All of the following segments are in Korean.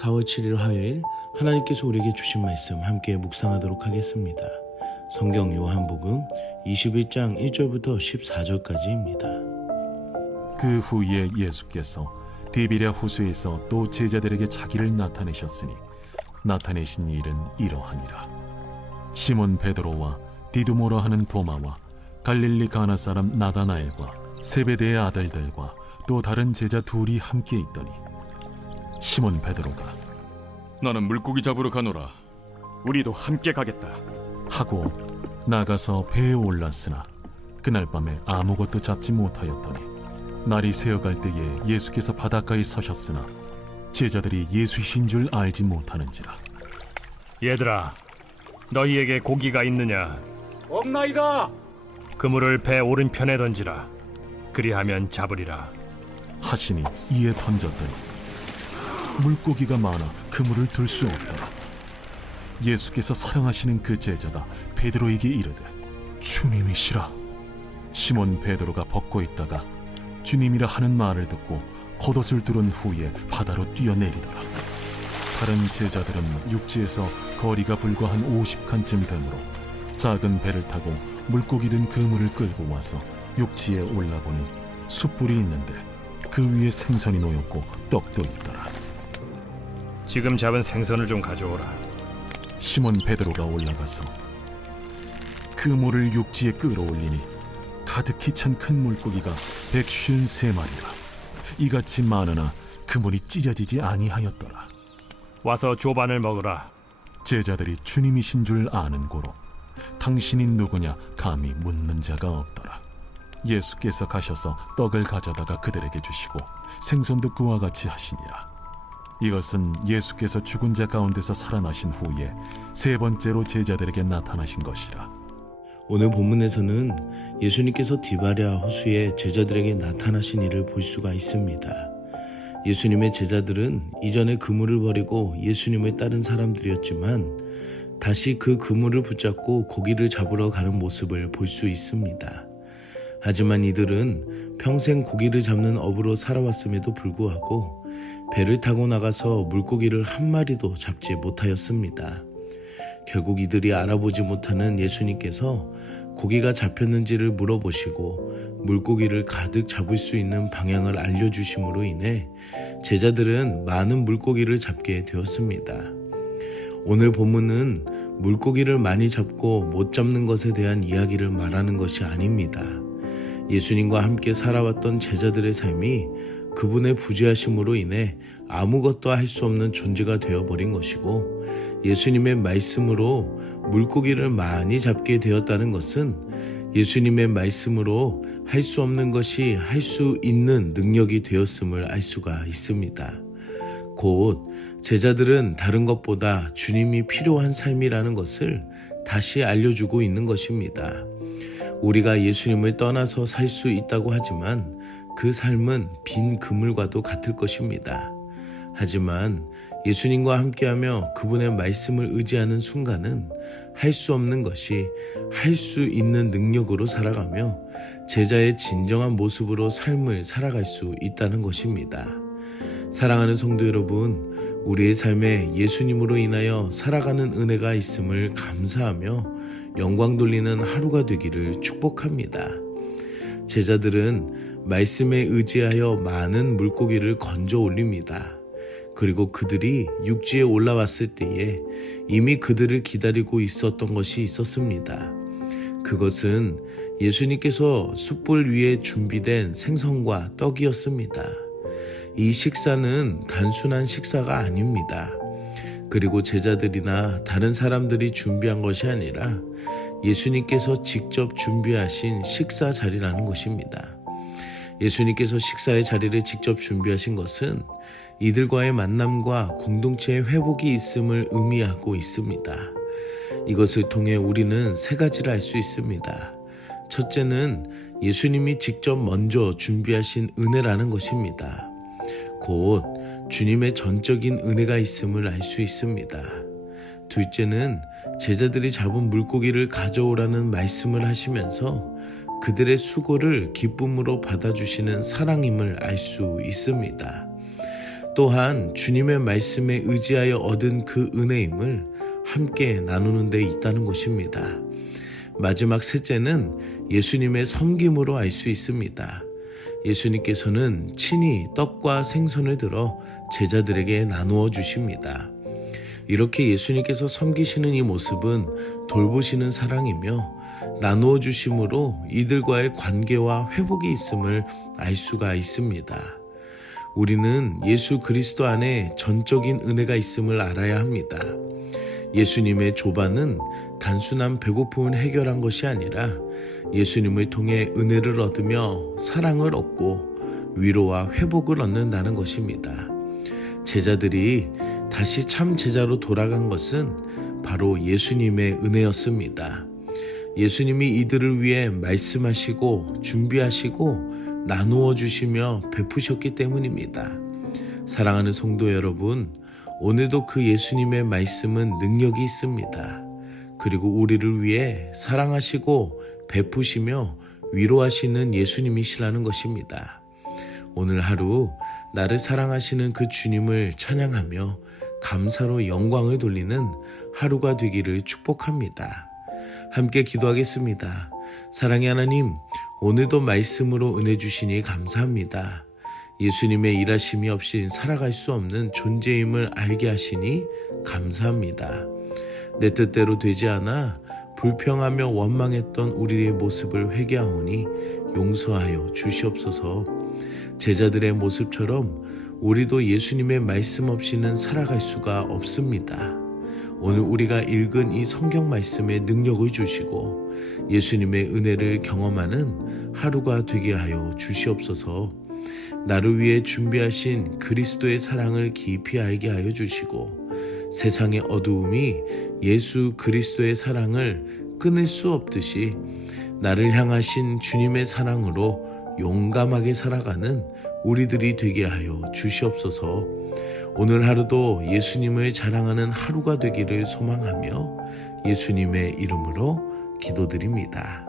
4월 7일 화요일 하나님께서 우리에게 주신 말씀 함께 묵상하도록 하겠습니다. 성경 요한복음 21장 1절부터 14절까지입니다. 그 후에 예수께서 디비랴 호수에서 또 제자들에게 자기를 나타내셨으니 나타내신 일은 이러하니라. 시몬 베드로와 디두모라 하는 도마와 갈릴리 가나 사람 나다나엘과 세베대의 아들들과 또 다른 제자 둘이 함께 있더니 시몬 베드로가 나는 물고기 잡으러 가노라. 우리도 함께 가겠다 하고 나가서 배에 올랐으나 그날 밤에 아무것도 잡지 못하였더니 날이 새어갈 때에 예수께서 바닷가에 서셨으나 제자들이 예수이신 줄 알지 못하는지라. 얘들아, 너희에게 고기가 있느냐? 없나이다. 그물을 배 오른편에 던지라. 그리하면 잡으리라. 하시니 이에 던졌더니 물고기가 많아 그물을 들 수 없더라. 예수께서 사랑하시는 그 제자가 베드로에게 이르되 주님이시라. 시몬 베드로가 벗고 있다가 주님이라 하는 말을 듣고 겉옷을 두른 후에 바다로 뛰어내리더라. 다른 제자들은 육지에서 거리가 불과 한 50칸쯤 되므로 작은 배를 타고 물고기 든 그물을 끌고 와서 육지에 올라보니 숯불이 있는데 그 위에 생선이 놓였고 떡도 있더라. 지금 잡은 생선을 좀 가져오라. 시몬 베드로가 올라가서 그물을 육지에 끌어올리니 가득히 찬 큰 물고기가 153마리라. 이같이 많으나 그물이 찢어지지 아니하였더라. 와서 조반을 먹으라. 제자들이 주님이신 줄 아는 고로 당신이 누구냐 감히 묻는 자가 없더라. 예수께서 가셔서 떡을 가져다가 그들에게 주시고 생선도 그와 같이 하시니라. 이것은 예수께서 죽은 자 가운데서 살아나신 후에 세 번째로 제자들에게 나타나신 것이라. 오늘 본문에서는 예수님께서 디바랴 호수에 제자들에게 나타나신 일을 볼 수가 있습니다. 예수님의 제자들은 이전에 그물을 버리고 예수님을 따른 사람들이었지만 다시 그 그물을 붙잡고 고기를 잡으러 가는 모습을 볼 수 있습니다. 하지만 이들은 평생 고기를 잡는 업으로 살아왔음에도 불구하고 배를 타고 나가서 물고기를 한 마리도 잡지 못하였습니다. 결국 이들이 알아보지 못하는 예수님께서 고기가 잡혔는지를 물어보시고 물고기를 가득 잡을 수 있는 방향을 알려주심으로 인해 제자들은 많은 물고기를 잡게 되었습니다. 오늘 본문은 물고기를 많이 잡고 못 잡는 것에 대한 이야기를 말하는 것이 아닙니다. 예수님과 함께 살아왔던 제자들의 삶이 그분의 부재하심으로 인해 아무것도 할 수 없는 존재가 되어버린 것이고 예수님의 말씀으로 물고기를 많이 잡게 되었다는 것은 예수님의 말씀으로 할 수 없는 것이 할 수 있는 능력이 되었음을 알 수가 있습니다. 곧 제자들은 다른 것보다 주님이 필요한 삶이라는 것을 다시 알려주고 있는 것입니다. 우리가 예수님을 떠나서 살 수 있다고 하지만 그 삶은 빈 그물과도 같을 것입니다. 하지만 예수님과 함께하며 그분의 말씀을 의지하는 순간은 할 수 없는 것이 할 수 있는 능력으로 살아가며 제자의 진정한 모습으로 삶을 살아갈 수 있다는 것입니다. 사랑하는 성도 여러분, 우리의 삶에 예수님으로 인하여 살아가는 은혜가 있음을 감사하며 영광 돌리는 하루가 되기를 축복합니다. 제자들은 말씀에 의지하여 많은 물고기를 건져 올립니다. 그리고 그들이 육지에 올라왔을 때에 이미 그들을 기다리고 있었던 것이 있었습니다. 그것은 예수님께서 숯불 위에 준비된 생선과 떡이었습니다. 이 식사는 단순한 식사가 아닙니다. 그리고 제자들이나 다른 사람들이 준비한 것이 아니라 예수님께서 직접 준비하신 식사 자리라는 것입니다. 예수님께서 식사의 자리를 직접 준비하신 것은 이들과의 만남과 공동체의 회복이 있음을 의미하고 있습니다. 이것을 통해 우리는 세 가지를 알 수 있습니다. 첫째는 예수님이 직접 먼저 준비하신 은혜라는 것입니다. 곧 주님의 전적인 은혜가 있음을 알 수 있습니다. 둘째는 제자들이 잡은 물고기를 가져오라는 말씀을 하시면서 그들의 수고를 기쁨으로 받아주시는 사랑임을 알 수 있습니다. 또한 주님의 말씀에 의지하여 얻은 그 은혜임을 함께 나누는 데 있다는 것입니다. 마지막 셋째는 예수님의 섬김으로 알 수 있습니다. 예수님께서는 친히 떡과 생선을 들어 제자들에게 나누어 주십니다. 이렇게 예수님께서 섬기시는 이 모습은 돌보시는 사랑이며 나누어 주심으로 이들과의 관계와 회복이 있음을 알 수가 있습니다. 우리는 예수 그리스도 안에 전적인 은혜가 있음을 알아야 합니다. 예수님의 조반은 단순한 배고픔을 해결한 것이 아니라 예수님을 통해 은혜를 얻으며 사랑을 얻고 위로와 회복을 얻는다는 것입니다. 제자들이 다시 참 제자로 돌아간 것은 바로 예수님의 은혜였습니다. 예수님이 이들을 위해 말씀하시고 준비하시고 나누어 주시며 베푸셨기 때문입니다. 사랑하는 성도 여러분, 오늘도 그 예수님의 말씀은 능력이 있습니다. 그리고 우리를 위해 사랑하시고 베푸시며 위로하시는 예수님이시라는 것입니다. 오늘 하루 나를 사랑하시는 그 주님을 찬양하며 감사로 영광을 돌리는 하루가 되기를 축복합니다. 함께 기도하겠습니다. 사랑의 하나님, 오늘도 말씀으로 은혜 주시니 감사합니다. 예수님의 일하심이 없이 살아갈 수 없는 존재임을 알게 하시니 감사합니다. 내 뜻대로 되지 않아 불평하며 원망했던 우리의 모습을 회개하오니 용서하여 주시옵소서. 제자들의 모습처럼 우리도 예수님의 말씀 없이는 살아갈 수가 없습니다. 오늘 우리가 읽은 이 성경 말씀에 능력을 주시고 예수님의 은혜를 경험하는 하루가 되게 하여 주시옵소서. 나를 위해 준비하신 그리스도의 사랑을 깊이 알게 하여 주시고 세상의 어두움이 예수 그리스도의 사랑을 끊을 수 없듯이 나를 향하신 주님의 사랑으로 용감하게 살아가는 우리들이 되게 하여 주시옵소서. 오늘 하루도 예수님을 자랑하는 하루가 되기를 소망하며 예수님의 이름으로 기도드립니다.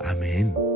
아멘.